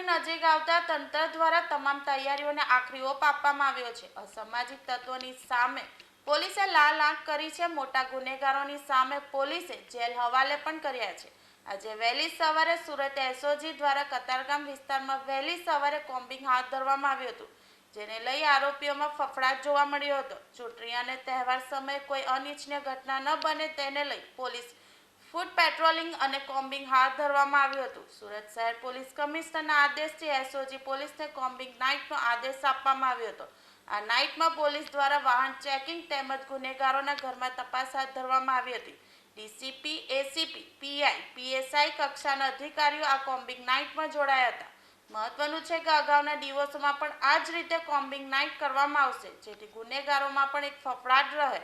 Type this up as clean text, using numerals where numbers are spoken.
નવરાત્રી નજીક આવતા તંત્ર દ્વારા તમામ તૈયારીઓને આખરી ઓપ આપવામાં આવ્યો છે। અસામાજિક તત્વોની સામે પોલીસે લાલ આંખ કરી છે। મોટા ગુનેગારોની સામે પોલીસે જેલ હવાલે પણ કર્યા છે। આજે વહેલી સવારે સુરત એસઓજી દ્વારા કતારગામ વિસ્તારમાં વહેલી સવારે કોમ્બિંગ હાથ ધરવામાં આવ્યું હતું, જેને લઈ આરોપીઓમાં ફફડાટ જોવા મળ્યો હતો। ચૂંટણી અને તહેવાર સમયે કોઈ અનિચ્છનીય ઘટના ન બને તેને લઈ પોલીસ ફૂટ પેટ્રોલિંગ અને કોમ્બિંગ હાથ ધરવામાં આવ્યું હતું। સુરત શહેર પોલીસ કમિશનરના આદેશથી એસઓજી પોલીસને કોમ્બિંગ નાઇટનો આદેશ આપવામાં આવ્યો હતો। આ નાઇટમાં પોલીસ દ્વારા વાહન ચેકિંગ તેમજ ગુનેગારોના ઘરમાં તપાસ હાથ ધરવામાં આવી હતી। ડીસીપી, એસીપી, પીઆઈ, પીએસઆઈ કક્ષાના અધિકારીઓ આ કોમ્બિંગ નાઇટમાં જોડાયા હતા। મહત્વનું છે કે અગાઉના દિવસોમાં પણ આ જ રીતે કોમ્બિંગ નાઇટ કરવામાં આવશે, જેથી ગુનેગારોમાં પણ એક ફફડાટ રહે।